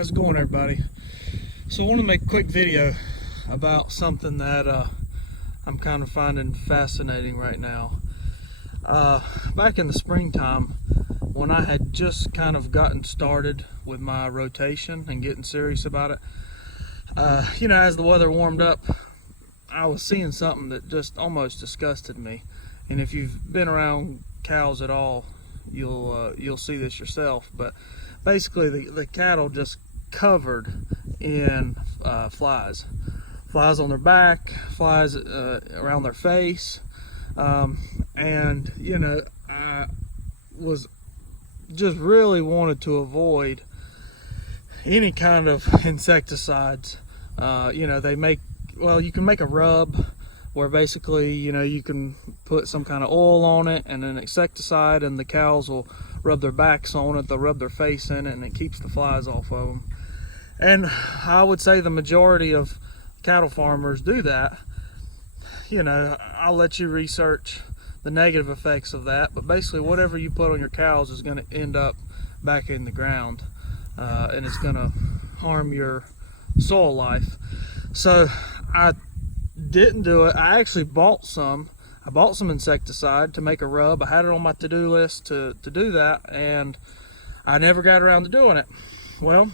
How's it going, everybody? So I want to make a quick video about something that I'm kind of finding fascinating right now. Back in the springtime, when I had just kind of gotten started with my rotation and getting serious about it, as the weather warmed up, I was seeing something that just almost disgusted me. And if you've been around cows at all, you'll see this yourself. But basically, the cattle just covered in flies on their back, flies around their face, and I was just really wanted to avoid any kind of insecticides. You can make a rub where basically you can put some kind of oil on it and an insecticide, and the cows will rub their backs on it, they'll rub their face in it, and it keeps the flies off of them. And I would say the majority of cattle farmers do that. I'll let you research the negative effects of that, but basically whatever you put on your cows is going to end up back in the ground, and it's going to harm your soil life. So I didn't do it. I actually bought some insecticide to make a rub. I had it on my to-do list to do that, and I never got around to doing it. Well,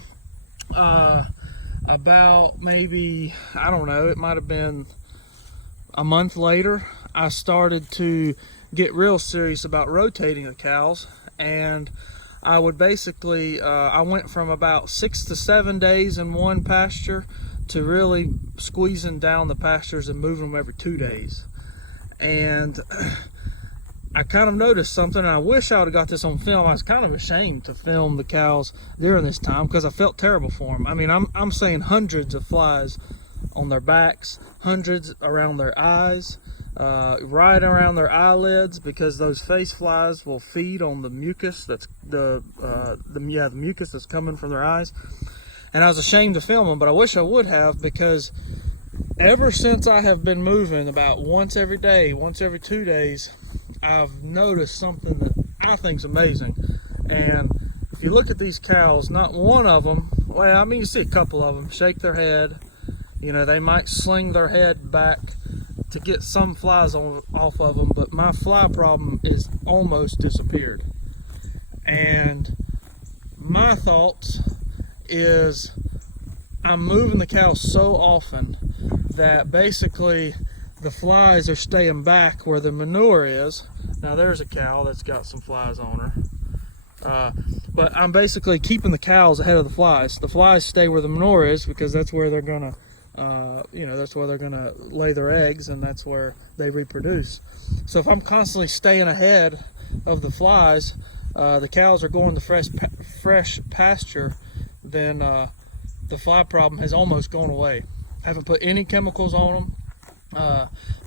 about maybe, I don't know, it might have been a month later, I started to get real serious about rotating the cows. And I would basically, I went from about 6 to 7 days in one pasture to really squeezing down the pastures and moving them every 2 days. And I kind of noticed something, and I wish I would have got this on film. I was kind of ashamed to film the cows during this time because I felt terrible for them. I mean, I'm saying hundreds of flies on their backs, hundreds around their eyes, right around their eyelids, because those face flies will feed on the mucus that's the mucus that's coming from their eyes. And I was ashamed to film them, but I wish I would have, because ever since I have been moving about once every day, once every 2 days, I've noticed something that I think is amazing. And if you look at these cows, not one of them, well, I mean, you see a couple of them shake their head. They might sling their head back to get some flies off of them, but my fly problem is almost disappeared. And my thoughts is I'm moving the cows so often that basically the flies are staying back where the manure is. Now there's a cow that's got some flies on her, but I'm basically keeping the cows ahead of the flies. The flies stay where the manure is because that's where they're gonna that's where they're gonna lay their eggs, and that's where they reproduce. So if I'm constantly staying ahead of the flies, the cows are going to fresh pasture, then the fly problem has almost gone away. I haven't put any chemicals on them,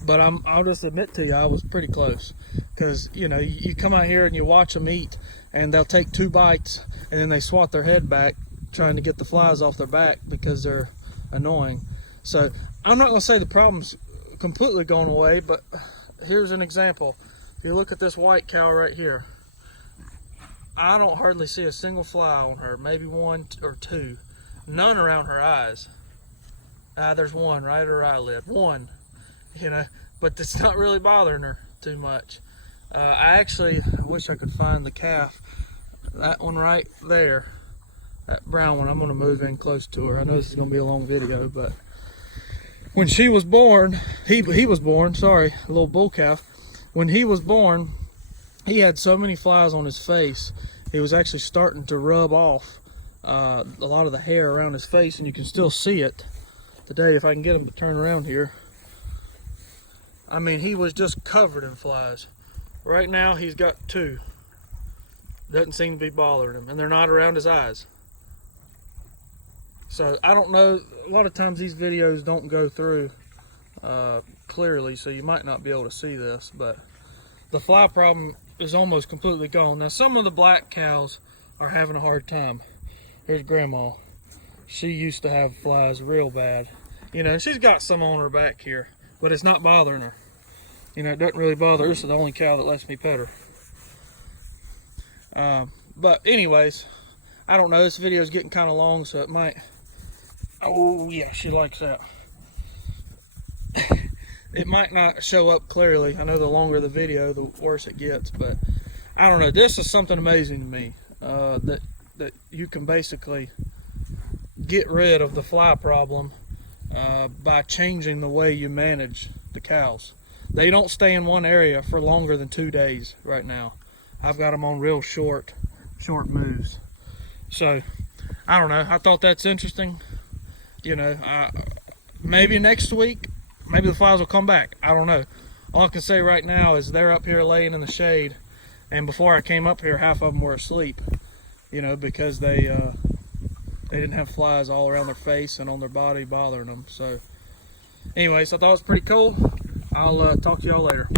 but I'll just admit to you, I was pretty close. Because you come out here and you watch them eat, and they'll take 2 bites and then they swat their head back trying to get the flies off their back because they're annoying. So I'm not going to say the problem's completely gone away, but here's an example. If you look at this white cow right here, I don't hardly see a single fly on her, maybe 1 or 2. None around her eyes. There's one right at her eyelid, one, but it's not really bothering her too much. I wish I could find the calf. That one right there, that brown one, I'm going to move in close to her. I know this is going to be a long video, but when she was born, he was born, sorry, a little bull calf. When he was born, he had so many flies on his face, he was actually starting to rub off a lot of the hair around his face, and you can still see it today if I can get him to turn around here. I mean, he was just covered in flies. Right now he's got 2. Doesn't seem to be bothering him, and they're not around his eyes. So I don't know, a lot of times these videos don't go through clearly, so you might not be able to see this, but the fly problem is almost completely gone. Now some of the black cows are having a hard time. Here's Grandma. She used to have flies real bad. And she's got some on her back here, but it's not bothering her. It doesn't really bother her. This is the only cow that lets me pet her. But anyways, I don't know, this video is getting kind of long, so it might, oh yeah, she likes that. It might not show up clearly. I know the longer the video, the worse it gets, but I don't know. This is something amazing to me, that you can basically get rid of the fly problem by changing the way you manage the cows. They don't stay in one area for longer than 2 days right now. I've got them on real short moves. So I don't know, I thought that's interesting. You know, maybe next week, maybe the flies will come back. I don't know. All I can say right now is they're up here laying in the shade, and before I came up here, half of them were asleep, you know, because they didn't have flies all around their face and on their body bothering them. So anyways, I thought it was pretty cool. I'll talk to y'all later.